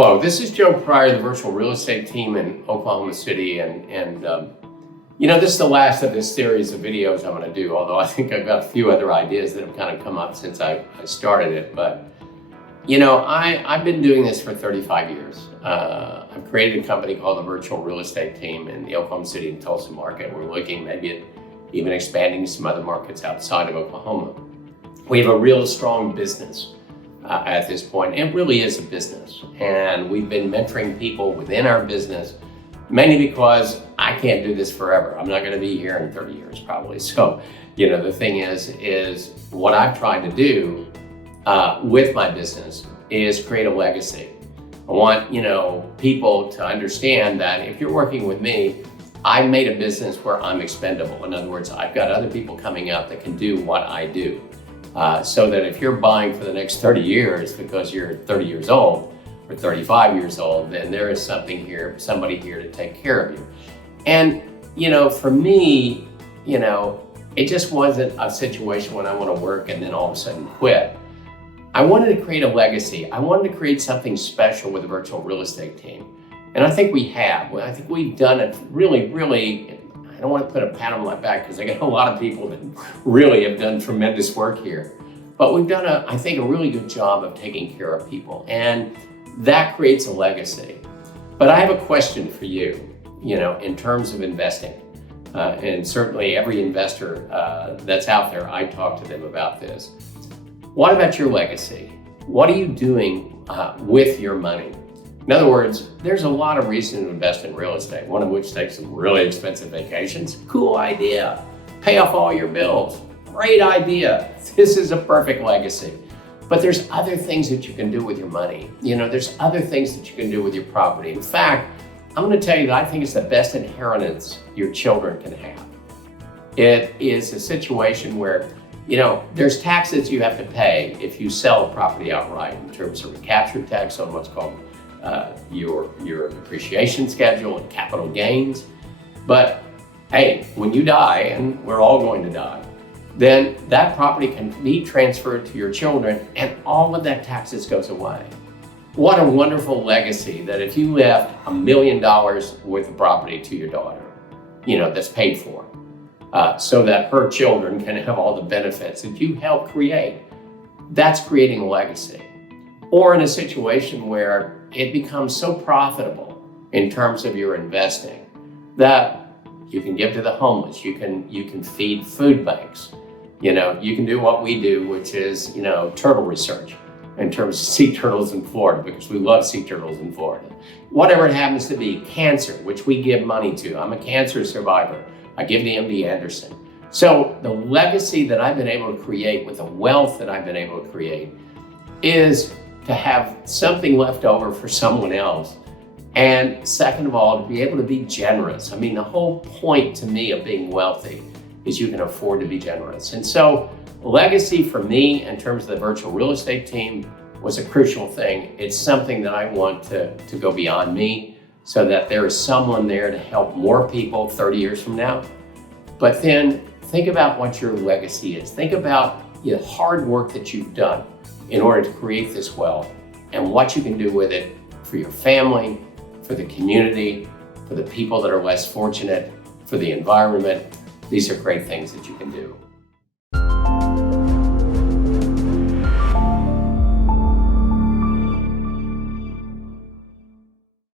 Hello, this is Joe Pryor, the virtual real estate team in Oklahoma City. This is the last of this series of videos I'm going to do, although I think I've got a few other ideas that have kind of come up since I started it. But, I've been doing this for 35 years. I've created a company called the Virtual Real Estate Team in the Oklahoma City and Tulsa market. We're looking maybe at even expanding some other markets outside of Oklahoma. We have a real strong business at this point. It really is a business. And we've been mentoring people within our business, mainly because I can't do this forever. I'm not going to be here in 30 years probably. So, the thing is what I've tried to do with my business is create a legacy. I want, people to understand that if you're working with me, I've made a business where I'm expendable. In other words, I've got other people coming up that can do what I do. So that if you're buying for the next 30 years because you're 30 years old or 35 years old, then there is somebody here to take care of you. And, for me, it just wasn't a situation when I want to work and then all of a sudden quit. I wanted to create a legacy. I wanted to create something special with the virtual real estate team. And I think we have. I think we've done it really, I don't want to put a pat on my back because I got a lot of people that really have done tremendous work here. But we've done, I think, a really good job of taking care of people. And that creates a legacy. But I have a question for you, in terms of investing. And certainly every investor that's out there, I talk to them about this. What about your legacy? What are you doing with your money? In other words, there's a lot of reason to invest in real estate, one of which takes some really expensive vacations. Cool idea. Pay off all your bills. Great idea. This is a perfect legacy. But there's other things that you can do with your money. There's other things that you can do with your property. In fact, I'm going to tell you that I think it's the best inheritance your children can have. It is a situation where, there's taxes you have to pay if you sell a property outright in terms of recapture tax on what's called your depreciation schedule and capital gains. But hey, when you die, and we're all going to die, then that property can be transferred to your children and all of that taxes goes away. What a wonderful legacy that if you left $1 million worth of property to your daughter, that's paid for, so that her children can have all the benefits that you helped create. That's creating a legacy. Or in a situation where it becomes so profitable in terms of your investing that you can give to the homeless, you can feed food banks, you can do what we do, which is, turtle research in terms of sea turtles in Florida, because we love sea turtles in Florida. Whatever it happens to be, cancer, which we give money to. I'm a cancer survivor. I give to MD Anderson. So the legacy that I've been able to create with the wealth that I've been able to create is to have something left over for someone else. And second of all, to be able to be generous. I mean, the whole point to me of being wealthy is you can afford to be generous. And so legacy for me in terms of the virtual real estate team was a crucial thing. It's something that I want to go beyond me so that there is someone there to help more people 30 years from now. But then think about what your legacy is. Think about the hard work that you've done in order to create this wealth and what you can do with it for your family, for the community, for the people that are less fortunate, for the environment. These are great things that you can do.